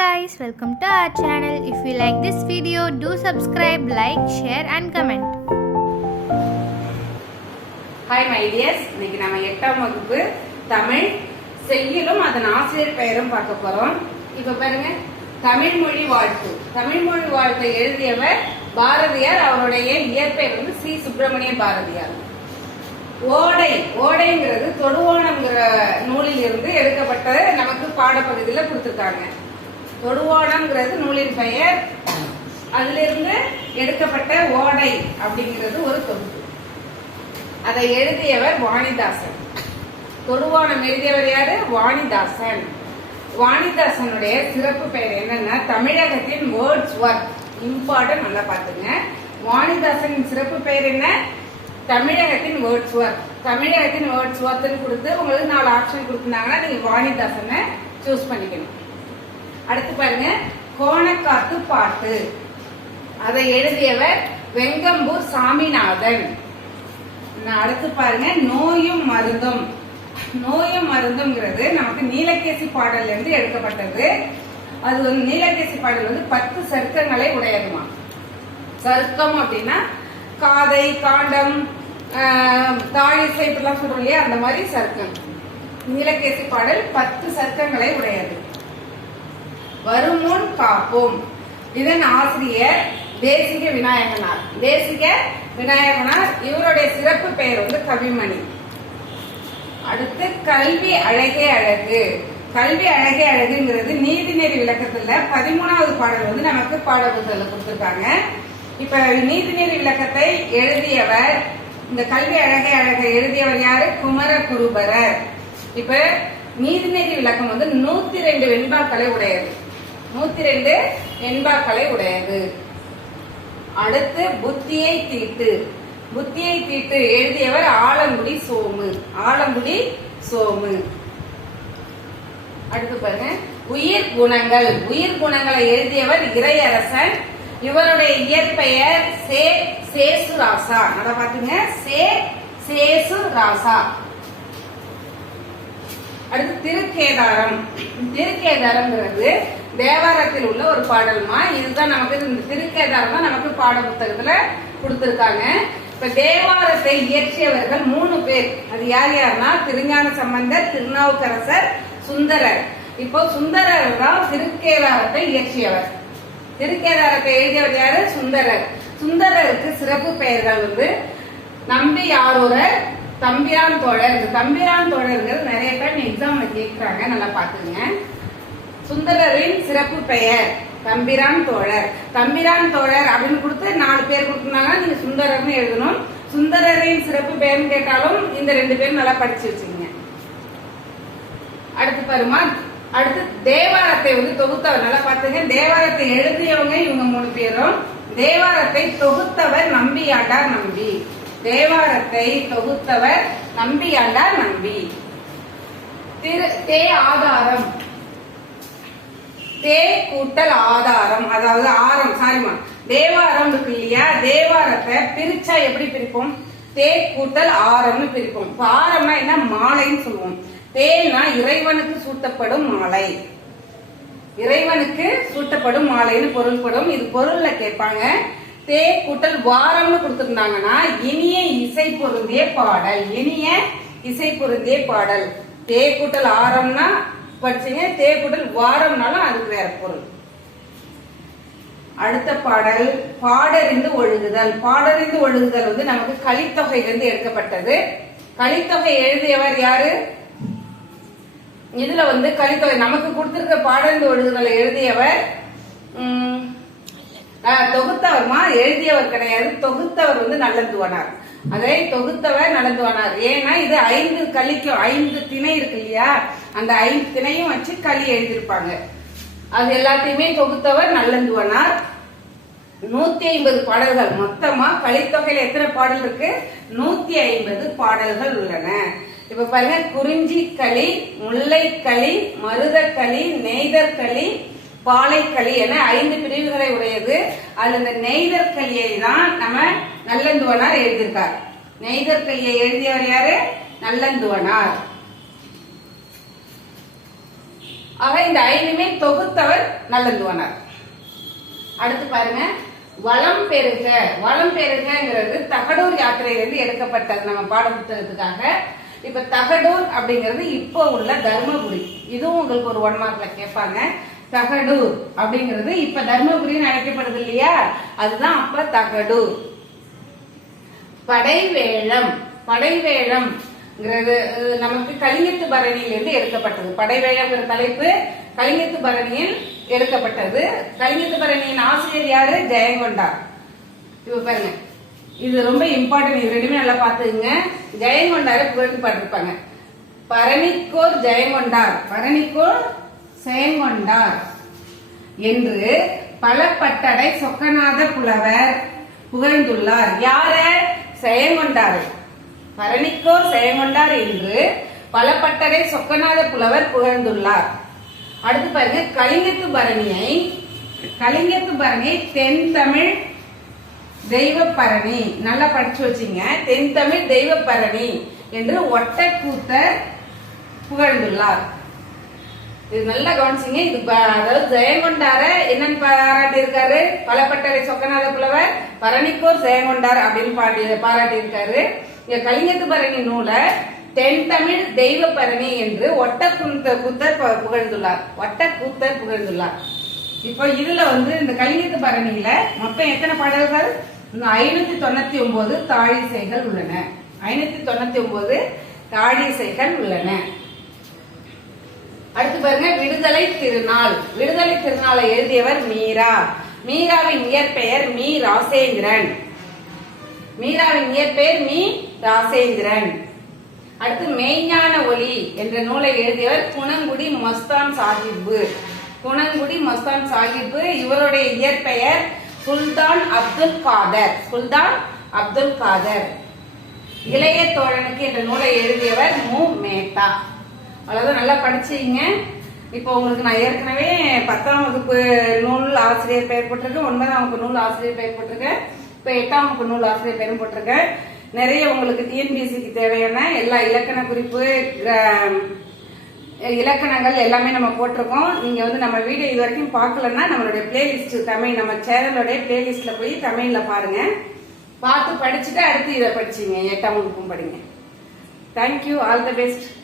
guys, welcome to our channel. If you like this video, do subscribe, like, share and comment. Hi my dears இன்னைக்கு நம்ம எட்டாம் வகுப்பு தமிழ் செய்யலும் அதன் ஆசிரியர் பெயரும் பார்க்க போறோம். இப்ப பாருங்க தமிழ் மொழி வாழ்த்து. தமிழ் மொழி வாழ்த்தை எழுதியவர் பாரதியார். அவருடைய இயற்பெயர் வந்து சி. சுப்பிரமணிய பாரதியார். ஓடை ஓடைங்கிறது தொடுவோணம்ங்கிற நூலில் இருந்து எடுக்கப்பட்ட நமக்கு பாடப்பகுதியில கொடுத்துருக்காங்க. தொடுவோணம்ங்கிறது நூலின் பெயர். அதிலிருந்து எடுக்கப்பட்ட ஓடை அப்படிங்கிறது ஒரு தொகுப்பு. அதை எழுதியவர் வாணிதாசன். தொடுவானம் எழுதியவர் யாரு? வாணிதாசன். வாணிதாசனுடைய சிறப்பு பெயர் என்னன்னா தமிழகத்தின் வேர்ட்ஸ் ஒர்க் இம்பார்ட்டன் நல்லா பாத்துங்க வாணிதாசனின் சிறப்பு பெயர் என்ன? தமிழகத்தின் வேர்ட்ஸ் ஒர்க் தமிழகத்தின் வேர்ட்ஸ் ஒர்க்னு கொடுத்து உங்களுக்கு நாலு ஆப்ஷன் கொடுத்துருந்தாங்கன்னா நீங்க வாணிதாசனை சூஸ் பண்ணிக்கணும். அடுத்து பாருங்க கோணக்காத்து பாட்டு. அதை எழுதியவர் வெங்கம்பூர் சாமிநாதன். நான் அடுத்து பாருங்க நோயும் மருந்தும். நோயும் மருந்துங்கிறது நமக்கு நீலகேசி பாடல்ல இருந்து எடுக்கப்பட்டது. அது வந்து நீலகேசி பாடல் வந்து பத்து சர்க்கங்களை உடையதுமா. சர்க்கம் அப்படின்னா காதை காண்டம் தாழி தாழிசை இப்படிலாம் சொல்றோம் இல்லையா? அந்த மாதிரி சர்க்கம். நீலகேசி பாடல் பத்து சர்க்கங்களை உடையது. வருமுன் காப்போம். இதன் ஆசிரியர் தேசிக விநாயகனார். தேசிக விநாயகனார். இவருடைய சிறப்பு பெயர் வந்து கவிமணி. அடுத்து கல்வி அழகே அழகு. கல்வி அழகே அழகுங்கிறது நீதிநெறி விளக்கத்துல பதிமூணாவது பாடல் வந்து நமக்கு பாட கொடுத்துருக்காங்க. கொடுத்திருக்காங்க இப்ப நீதிநெறி விளக்கத்தை எழுதியவர் இந்த கல்வி அழகே அழகை எழுதியவர் யாரு? குமர குருபரர். இப்ப நீதிநெறி விளக்கம் வந்து நூத்தி ரெண்டு வெண்பாக்களை உடையது. நூத்தி ரெண்டு வெண்பாக்களை உடையது. அடுத்து புத்தியை தீட்டு. புத்தியை தீட்டு எழுதியவர் ஆலங்குடி சோமு. ஆலங்குடி சோமு. அடுத்து பாருங்க. உயிர் குணங்கள். உயிர் குணங்களை எழுதியவர் இறையரசன். இவருடைய இயற்பெயர் சே சேசு ராசா அதை பாத்துங்க. சே சேசு ராசா அடுத்து திருக்கேதாரம். திருக்கேதாரம்ங்கிறது தேவாரத்தில் உள்ள ஒரு பாடல்மா. இதுதான் நமக்கு இந்த திருக்கேதாரம் தான் நமக்கு பாட புத்தகத்துல கொடுத்துருக்காங்க. இப்ப தேவாரத்தை இயற்றியவர்கள் மூணு பேர். அது யார் யாருன்னா திருஞான சம்பந்தர் திருநாவுக்கரசர் சுந்தரர். இப்போ சுந்தரர் தான் திருக்கேதாரத்தை இயற்றியவர். திருக்கேதாரத்தை எழுதியவர் யாரு? சுந்தரர். சுந்தரருக்கு சிறப்பு பெயர்கள் வந்து நம்பி யாரூரர்? தம்பிரான் தோழர். இந்த தம்பிரான் தோழர்கள் நிறைய பேர் எக்ஸாம்ல கேட்கிறாங்க நல்லா பாத்துங்க சுந்தரரின் சிறப்பு பெயர். தம்பிரான் தோழர். தம்பிரான் தோழர் அப்படின்னு கொடுத்து நாலு பேர் கொடுத்துருந்தாங்க நீங்க சுந்தரர்னு எழுதணும். சுந்தரரின் சிறப்பு பெயர்னு கேட்டாலும் இந்த ரெண்டு பேரும் நல்லா படிச்சு வச்சுங்க அடுத்து பாருமா. அடுத்து தேவாரத்தை வந்து தொகுத்தவர். நல்லா பாத்துங்க தேவாரத்தை எழுதியவங்க இவங்க மூணு பேரும். தேவாரத்தை தொகுத்தவர் நம்பியாண்டார் நம்பி. தேவாரத்தை தொகுத்தவர் நம்பியாண்டார் நம்பி. திரு தே ஆதாரம். தே கூட்டல் ஆதாரம் அதாவது ஆரம் சாரிமா தேவாரம் இருக்கு இல்லையா? தேவாரத்தை பிரிச்சா எப்படி பிரிப்போம்? தே கூட்டல் ஆரம்னு பிரிப்போம். இப்ப ஆரம்னா என்ன? மாலைன்னு சொல்லுவோம். தேனா இறைவனுக்கு சூட்டப்படும் மாலை. இறைவனுக்கு சூட்டப்படும் மாலைன்னு பொருள்படும். இது பொருள்ல கேட்பாங்க. தே கூட்டல் வாரம்னு கொடுத்துருந்தாங்கன்னா இனிய இசை பொருந்திய பாடல். இனிய இசை பொருந்திய பாடல். தே கூட்டல் ஆரம்னா படிச்சீங்க தேக்குடல் வாரம்னாலும் அதுக்கு வேற பொருள். அடுத்த பாடல் பாடறிந்து ஒழுகுதல். பாடறிந்து ஒழுகுதல் வந்து நமக்கு கலித்தொகையிலிருந்து எடுக்கப்பட்டது. கலித்தொகை எழுதியவர் யாரு? இதுல வந்து கலித்தொகை நமக்கு கொடுத்திருக்க பாடறிந்து ஒழுகுதலை எழுதியவர் தொகுத்தவர் தொகுத்தவர்மா? எழுதியவர் கிடையாது. தொகுத்தவர் வந்து நல்லந்துவனார் அதை தொகுத்தவர் நடந்துவானார். ஏன்னா இது ஐந்து கலிக்கும் ஐந்து திணை இருக்கு இல்லையா? அந்த ஐந்து திணையும் வச்சு களி எழுதியிருப்பாங்க. அது எல்லாத்தையுமே தொகுத்தவர் நல்லந்துவனார். நூத்தி ஐம்பது பாடல்கள். மொத்தமா கலித்தொகையில எத்தனை பாடல் இருக்கு? நூத்தி ஐம்பது பாடல்கள் உள்ளன. இப்ப பாருங்க குறிஞ்சி களி முல்லை களி மருதக்களி நெய்தற்களி பாலைக்களி என ஐந்து பிரிவுகளை உடையது. அதுல இந்த நெய்தர் கலியை தான் நம்ம நல்லந்துவனார் எழுதியிருக்கார். நெய்தர் கலியை எழுதியவர் யாரு? நல்லந்துவனார். ஆக இந்த ஐந்துமே தொகுத்தவர் நல்லந்துவனார். அடுத்து பாருங்க. வளம் பெருக. வளம் பெருகங்கிறது தகடூர் யாத்திரையிலிருந்து எடுக்கப்பட்டது நம்ம பாட புத்தகத்துக்காக இப்ப தகடூர் அப்படிங்கிறது இப்போ உள்ள தர்மபுரி. இதுவும் உங்களுக்கு ஒரு ஒன் மார்க்ல கேட்பாங்க. தகடூர் அப்படிங்கிறது இப்ப தர்மபுரின்னு அழைக்கப்படுது இல்லையா? அதுதான் அப்ப தகடூர் படைவேழம் படைவேழம்ங்கிறது நமக்கு கலிங்கத்து பரணியிலிருந்து எடுக்கப்பட்டது. படைவேழம்ங்கிற தலைப்பு கலிங்கத்து பரணியில் எடுக்கப்பட்டது. கலிங்கத்து பரணியின் ஆசிரியர் யாரு? ஜெயங்கொண்டார் இப்ப பாருங்க. இது ரொம்ப இம்பார்ட்டன்ட் இது ரெண்டுமே நல்லா பாத்துக்குங்க ஜெயங்கொண்டாரை புகழ்ந்து பாட்டிருப்பாங்க பரணிக்கோர் ஜெயங்கொண்டார். பரணிக்கோர் செயங்கொண்டார் என்று பல பட்டடை சொக்கநாத புலவர் புகழ்ந்துள்ளார். யார? செயங்கொண்டார். பரணிக்கோர் செயங்கொண்டார் என்று பல பட்டடை சொக்கநாத புலவர் புகழ்ந்துள்ளார். அடுத்து பாருங்க கலிங்கத்து பரணியை கலிங்கத்து பரணி தென் தமிழ் தெய்வப்பரணி. நல்லா படிச்சு வச்சீங்க. தென் தமிழ் தெய்வப்பரணி என்று ஒட்டக்கூத்தர் புகழ்ந்துள்ளார். இது நல்லா கவனிச்சிங்க. இது ப- அதாவது ஜெயங்கொண்டார என்னன்னு பாராட்டி இருக்காரு பலப்பட்டறை சொக்கநாத புலவர் பரணிக்கோர் ஜெயங்கொண்டார் அப்படின்னு பாட்டி பாராட்டி இருக்காரு இங்க கலிங்கத்து பரணி நூலை தென் தமிழ் தெய்வ பரணி என்று ஒட்டக்குத்த குத்தர் புகழ்ந்துள்ளார். ஒட்ட குத்தர் புகழ்ந்துள்ளார். இப்போ இதுல வந்து இந்த கலிங்கத்து பரணியில மொத்தம் எத்தனை பாடல்கள்? ஐநூத்தி தொண்ணூத்தி ஒன்பது தாழிசைகள் உள்ளன. ஐநூத்தி தொண்ணூத்தி ஒன்பது தாழிசைகள் உள்ளன. அடுத்து பாருங்க விடுதலை திருநாள். விடுதலை திருநாளை எழுதியவர் மீரா. மீராவின் இயற்பெயர் மீ ராசேந்திரன். மீராவின் இயற்பெயர் மீ ராசேந்திரன். அடுத்து மெய்ஞான ஒளி என்ற நூலை எழுதியவர் குணங்குடி மஸ்தான் சாஹிப்பு. குணங்குடி மஸ்தான் சாஹிப்பு இவருடைய இயற்பெயர் சுல்தான் அப்துல் காதர். சுல்தான் அப்துல் காதர். இளைய தோழனுக்கு என்ற நூலை எழுதியவர் மு. மேத்தா. அவ்வளவுதான் நல்லா படிச்சீங்க. இப்போ உங்களுக்கு நான் ஏற்கனவே பத்தாம் வகுப்பு நூல் ஆசிரியர் பெயர் போட்டிருக்கேன் ஒன்பதாம் வகுப்பு நூல் ஆசிரியர் பெயர் போட்டிருக்கேன் இப்போ எட்டாம் வகுப்பு நூல் ஆசிரியர் பெயரும் போட்டிருக்கேன். நிறைய உங்களுக்கு டிஎன்பிஎஸ்சிக்கு தேவையான எல்லா இலக்கண குறிப்பு கிர- இலக்கணங்கள் எல்லாமே நம்ம போட்டிருக்கோம். நீங்க வந்து நம்ம வீடியோ இது வரைக்கும் பார்க்கலன்னா நம்மளுடைய பிளேலிஸ்ட் தமிழ் நம்ம சேனலோடைய பிளேலிஸ்ட்ல போய் தமிழ்ல பாருங்க. பார்த்து படிச்சுட்டு அடுத்து இதை படிச்சீங்க எட்டாம் வகுப்பும் படிங்க. Thank you all the best